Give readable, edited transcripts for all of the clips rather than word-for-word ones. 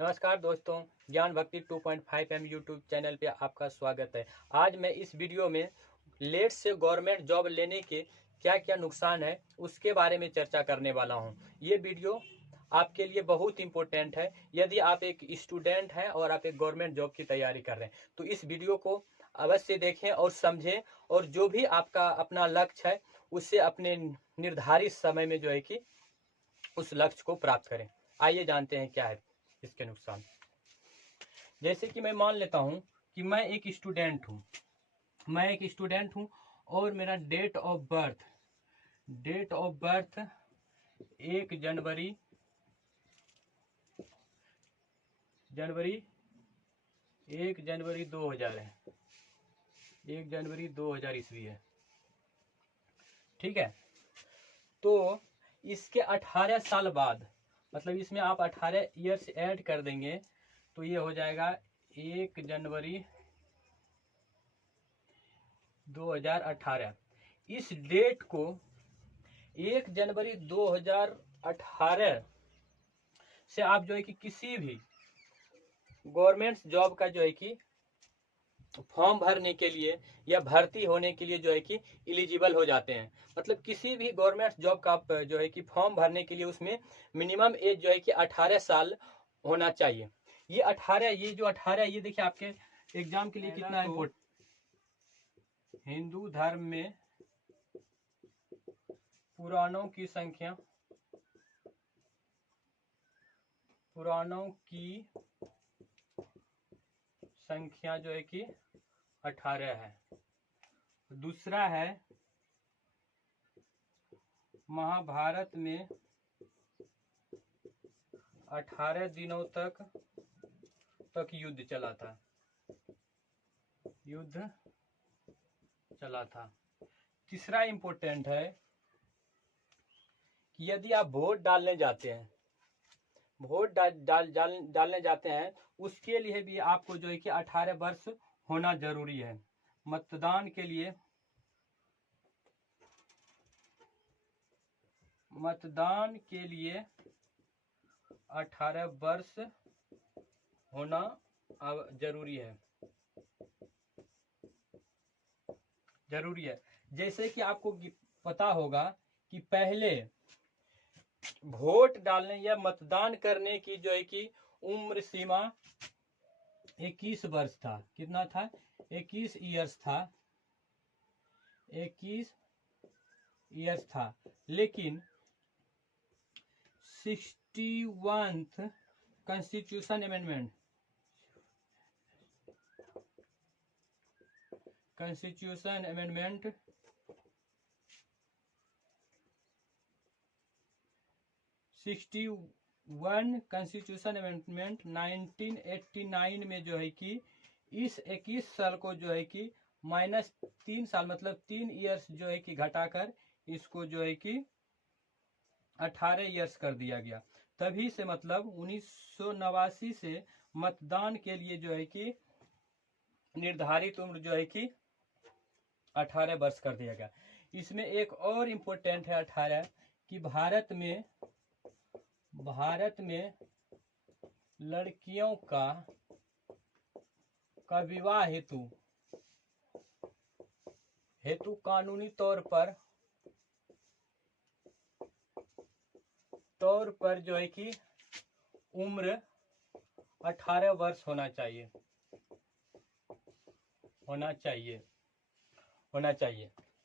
नमस्कार दोस्तों, ज्ञान भक्ति 2.5 यूट्यूब चैनल पे आपका स्वागत है। आज मैं इस वीडियो में लेट से गवर्नमेंट जॉब लेने के क्या क्या नुकसान है उसके बारे में चर्चा करने वाला हूं। ये वीडियो आपके लिए बहुत इंपॉर्टेंट है। यदि आप एक स्टूडेंट हैं और आप एक गवर्नमेंट जॉब की तैयारी कर रहे हैं तो इस वीडियो को अवश्य देखें और समझें, और जो भी आपका अपना लक्ष्य है उससे अपने निर्धारित समय में जो है कि उस लक्ष्य को प्राप्त करें। आइए जानते हैं क्या है इसके नुकसान। जैसे कि मैं मान लेता हूं कि मैं एक स्टूडेंट हूं और मेरा डेट ऑफ बर्थ 1 जनवरी 2000 है। 1 जनवरी 2000 ईस्वी है। ठीक है, तो इसके 18 साल बाद, मतलब इसमें आप 18 ईयर्स ऐड कर देंगे तो ये हो जाएगा 1 जनवरी 2018। इस डेट को 1 जनवरी 2018 से आप जो है कि किसी भी गवर्नमेंट जॉब का जो है कि फॉर्म भरने के लिए या भर्ती होने के लिए जो है कि एलिजिबल हो जाते हैं। मतलब किसी भी गवर्नमेंट जॉब का जो है कि फॉर्म भरने के लिए उसमें मिनिमम एज जो है कि 18 साल होना चाहिए। ये 18 ये देखिए आपके एग्जाम के लिए कितना इम्पोर्टेंट। हिंदू धर्म में पुराणों की संख्या जो है कि 18 है। दूसरा है महाभारत में 18 दिनों तक युद्ध चला था। तीसरा इंपॉर्टेंट है कि यदि आप वोट डालने जाते हैं उसके लिए भी आपको जो है कि 18 वर्ष होना जरूरी है। मतदान के लिए 18 वर्ष होना जरूरी है। जैसे कि आपको पता होगा कि पहले वोट डालने या मतदान करने की जो है कि उम्र सीमा 21 वर्ष था। कितना था? 21 ईयर्स था। 21 ईयर्स था। लेकिन 61th constitution amendment 61 constitution amendment 1989 में जो है कि इस 21 साल को जो है कि -3 साल, मतलब 3 ईयर्स जो है कि घटाकर इसको जो है कि 18 ईयर्स कर दिया गया। तभी से मतलब 1989 से मतदान के लिए जो है कि निर्धारित उम्र जो है कि 18 वर्ष कर दिया गया। इसमें एक और इम्पोर्टेंट है 18 कि भारत में लड़कियों का विवाह हेतु कानूनी तौर पर जो है कि उम्र 18 वर्ष होना चाहिए।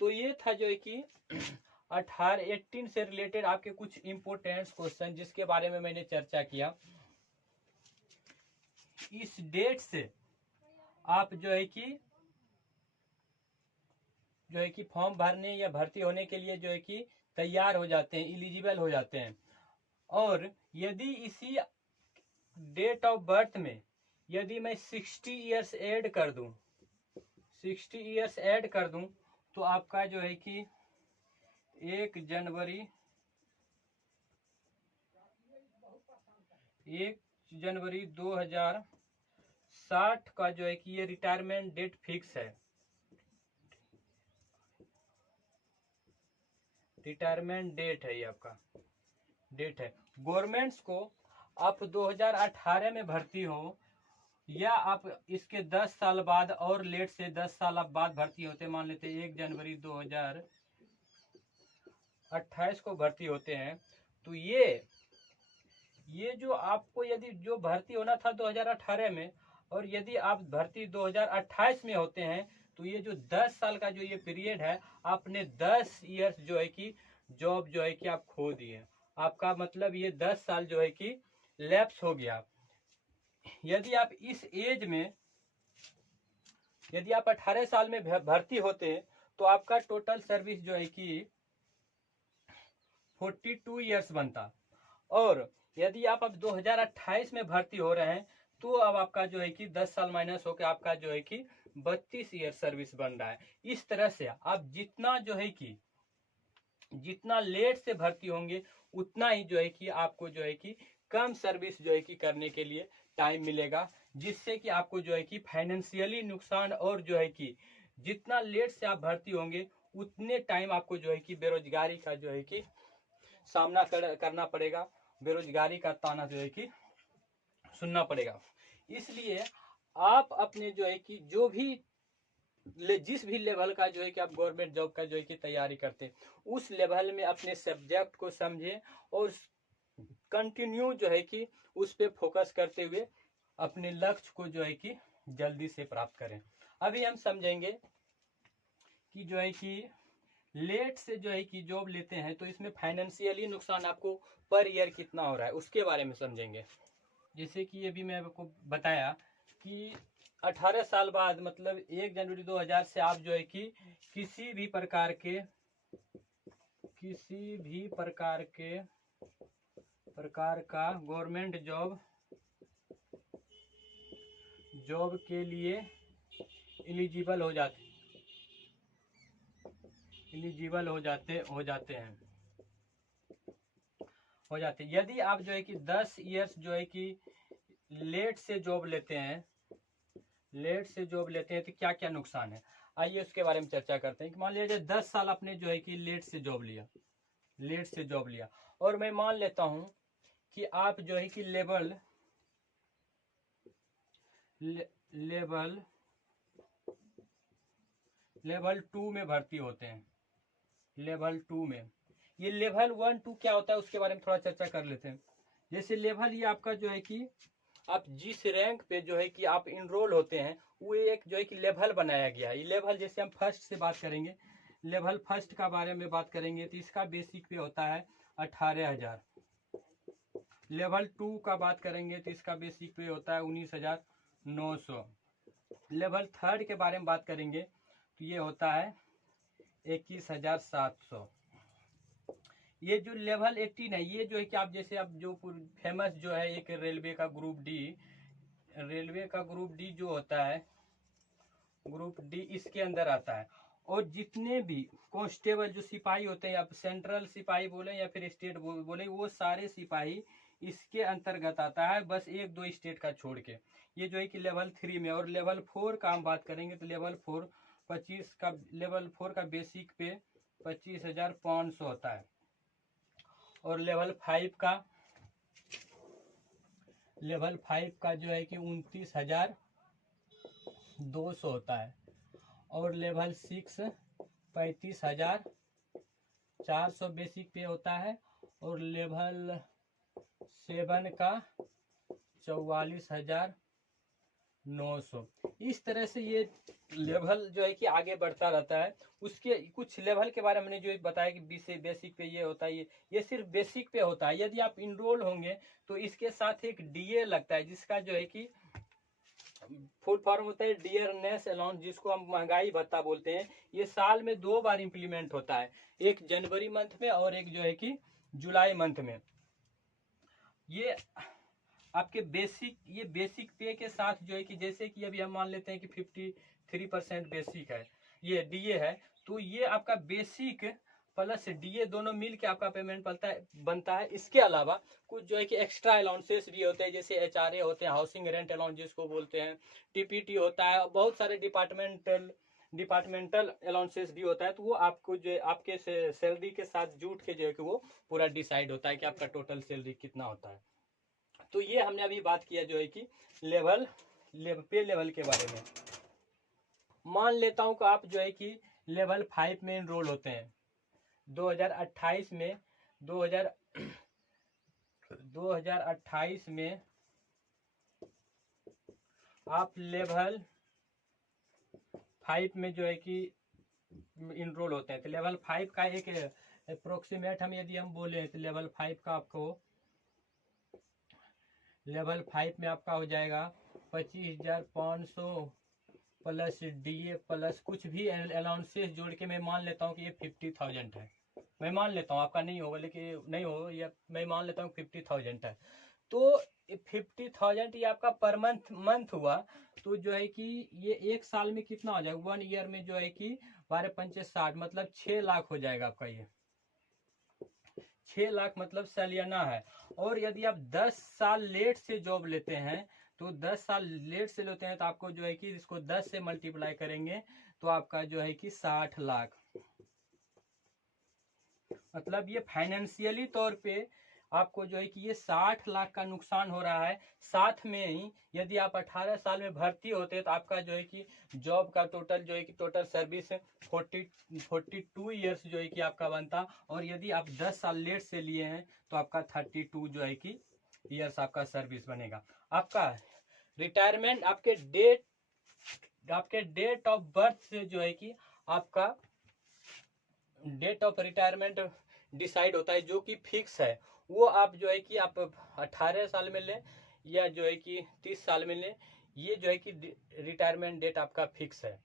तो ये था जो है कि 18 से रिलेटेड आपके कुछ इंपोर्टेंट क्वेश्चन जिसके बारे में मैंने चर्चा किया। इस डेट से आप जो है कि फॉर्म भरने या भर्ती होने के लिए जो है कि तैयार हो जाते हैं, एलिजिबल हो जाते हैं। और यदि इसी डेट ऑफ बर्थ में यदि मैं 60 ईयर्स ऐड कर दूं तो आपका जो है कि 1 जनवरी 2060 का जो है कि ये रिटायरमेंट डेट फिक्स है। रिटायरमेंट डेट है, ये आपका डेट है। गवर्नमेंट्स को आप 2018 में भर्ती हो या आप इसके 10 साल बाद और लेट से 10 साल आप बाद भर्ती होते, मान लेते 1 जनवरी 2028 को भर्ती होते हैं, तो ये जो आपको यदि जो भर्ती होना था 2018 में और यदि आप भर्ती 2028 में होते हैं, तो ये जो 10 साल का जो ये पीरियड है, आपने 10 ईयर्स जो है कि जॉब जो है कि आप खो दिए। आपका मतलब ये 10 साल जो है कि लैप्स हो गया। यदि आप इस एज में, यदि आप 18 साल में भर्ती होते तो आपका टोटल सर्विस जो है कि 42 ईयर्स बनता, और यदि आप अब 2028 में भर्ती हो रहे हैं तो अब आपका जो है कि 10 साल माइनस होकर आपका जो है कि 32 ईयर सर्विस बन रहा है। इस तरह से आप जितना जो है कि जितना लेट से भर्ती होंगे उतना ही जो है कि आपको जो है कि कम सर्विस जो है कि करने के लिए टाइम मिलेगा, जिससे कि आपको जो है कि फाइनेंशियली नुकसान, और जो है कि जितना लेट से आप भर्ती होंगे उतने टाइम आपको जो है कि बेरोजगारी का जो है कि सामना करना पड़ेगा, बेरोजगारी का ताना जो है कि सुनना पड़ेगा। इसलिए आप अपने जो है कि जो भी जिस भी लेवल का जो है कि आप गवर्नमेंट जॉब का जो है कि तैयारी करते हैं, उस लेवल में अपने सब्जेक्ट को समझें और कंटिन्यू जो है कि उस पर फोकस करते हुए अपने लक्ष्य को जो है कि जल्दी से प्राप्त करें। अभी हम समझेंगे कि जो है कि लेट से जो है कि जॉब लेते हैं तो इसमें फाइनेंशियली नुकसान आपको पर ईयर कितना हो रहा है उसके बारे में समझेंगे। जैसे कि अभी मैं आपको बताया कि 18 साल बाद मतलब 1 जनवरी 2000 से आप जो है कि किसी भी प्रकार का गवर्नमेंट जॉब के लिए एलिजिबल हो जाते। यदि आप जो है कि 10 ईयर्स जो है कि लेट से जॉब लेते हैं तो क्या क्या नुकसान है, आइए उसके बारे में चर्चा करते हैं। कि मान लीजिए 10 साल आपने जो है कि लेट से जॉब लिया और मैं मान लेता हूं कि आप जो है कि लेवल 2 में भर्ती होते हैं। लेवल 2 में, ये लेवल 1 2 क्या होता है उसके बारे में थोड़ा चर्चा कर लेते हैं। जैसे लेवल ये आपका जो है कि आप जिस रैंक पे जो है कि आप इनरोल होते हैं वो एक जो है कि लेवल बनाया गया है। ये लेवल, जैसे हम फर्स्ट से बात करेंगे, लेवल फर्स्ट का बारे में बात करेंगे तो इसका बेसिक पे होता है 18,000। लेवल 2 का बात करेंगे तो इसका बेसिक पे होता है 19,900। लेवल थर्ड के बारे में बात करेंगे तो ये होता है 21,700। ये जो लेवल 18 है ये जो है कि आप जैसे आप जो फेमस जो है एक रेलवे का ग्रुप डी जो होता है, ग्रुप डी इसके अंदर आता है। और जितने भी कांस्टेबल जो सिपाही होते हैं, आप सेंट्रल सिपाही बोले या फिर स्टेट बोले, वो सारे सिपाही इसके अंतर्गत आता है, बस 1-2 स्टेट का छोड़ के। ये जो है कि लेवल 3 में। और लेवल 4 का हम बात करेंगे तो लेवल 4 लेवल 4 का बेसिक पे 25,500 होता है। और लेवल 5 का जो है कि 29,200 होता है। और लेवल 6 35,400 बेसिक पे होता है। और लेवल 7 का 44,900। इस तरह से ये लेवल जो है कि आगे बढ़ता रहता है। उसके कुछ लेवल के बारे में मैंने जो बताया कि बेसिक पे ये होता है, ये सिर्फ बेसिक पे होता है। यदि आप इनरोल होंगे तो इसके साथ एक डीए लगता है, जिसका जो है कि फुल फॉर्म होता है डियरनेस अलाउंस, जिसको हम महंगाई भत्ता बोलते हैं। ये साल में 2 बार इंप्लीमेंट होता है, एक जनवरी मंथ में और एक जो है कि जुलाई मंथ में। ये आपके बेसिक पे के साथ जो है कि जैसे कि अभी हम मान लेते हैं कि 53% बेसिक है, ये डीए है, तो ये आपका बेसिक प्लस डीए दोनों मिल के आपका पेमेंट बनता है। इसके अलावा कुछ जो है कि एक्स्ट्रा अलाउंसेस भी होते हैं, जैसे एचआरए होते हैं, हाउसिंग रेंट अलाउंस जिसको बोलते हैं, टीपीटी होता है, बहुत सारे डिपार्टमेंटल अलाउंसेस भी होता है। तो वो आपको जो आपके सैलरी के साथ जुट के जो है कि वो पूरा डिसाइड होता है कि आपका टोटल सैलरी कितना होता है। तो ये हमने अभी बात किया जो है कि पे लेवल के बारे में। मान लेता हूँ कि आप जो है कि लेवल 5 में इनरोल होते हैं 2028 में 2028 में आप लेवल 5 में जो है कि इनरोल होते हैं। तो लेवल 5 का एक अप्रोक्सीमेट यदि हम बोले तो लेवल 5 का आपको लेवल 5 में आपका हो जाएगा 25,500 प्लस DA प्लस कुछ भी अलाउंसेस जोड़ के मैं मान लेता हूँ कि ये 50,000 है। मैं मान लेता हूँ, आपका नहीं होगा, लेकिन नहीं होगा, या मैं मान लेता हूँ 50,000 है। तो 50,000 ये आपका पर मंथ हुआ। तो जो है कि ये एक साल में कितना हो जाएगा, 1 ईयर में जो है कि 12 पंचे 60, मतलब 6 लाख हो जाएगा आपका। ये 6 लाख मतलब सालियाना है। और यदि आप 10 साल लेट से जॉब लेते हैं तो 10 साल लेट से लेते हैं तो आपको जो है कि इसको 10 से मल्टीप्लाई करेंगे तो आपका जो है कि 60 लाख, मतलब ये फाइनेंशियली तौर पे आपको जो है कि ये 60 लाख का नुकसान हो रहा है। साथ में ही यदि आप 18 साल में भर्ती होते तो आपका जो है कि जॉब का टोटल जो है कि टोटल सर्विस 42 ईयर्स जो है कि आपका बनता। और यदि आप 10 साल लेट से लिए हैं तो आपका 32 जो है कि ईयर्स आपका सर्विस बनेगा। आपका रिटायरमेंट आपके डेट ऑफ बर्थ से जो है कि आपका डेट ऑफ रिटायरमेंट डिसाइड होता है, जो कि फिक्स है। वो आप जो है कि आप 18 साल में लें या जो है कि 30 साल में लें, ये जो है कि रिटायरमेंट डेट आपका फिक्स है।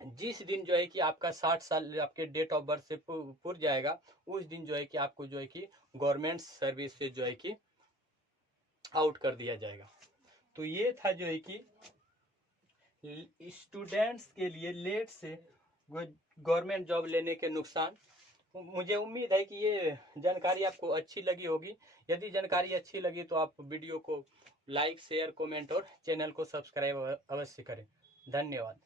जिस दिन जो है कि आपका 60 साल आपके डेट ऑफ बर्थ से पूर जाएगा उस दिन जो है कि आपको जो है कि गवर्नमेंट सर्विस से जो है कि आउट कर दिया जाएगा। तो ये था जो है कि स्टूडेंट्स के लिए लेट से गवर्नमेंट जॉब लेने के नुकसान। मुझे उम्मीद है कि ये जानकारी आपको अच्छी लगी होगी। यदि जानकारी अच्छी लगी तो आप वीडियो को लाइक, शेयर, कमेंट और चैनल को सब्सक्राइब अवश्य करें। धन्यवाद।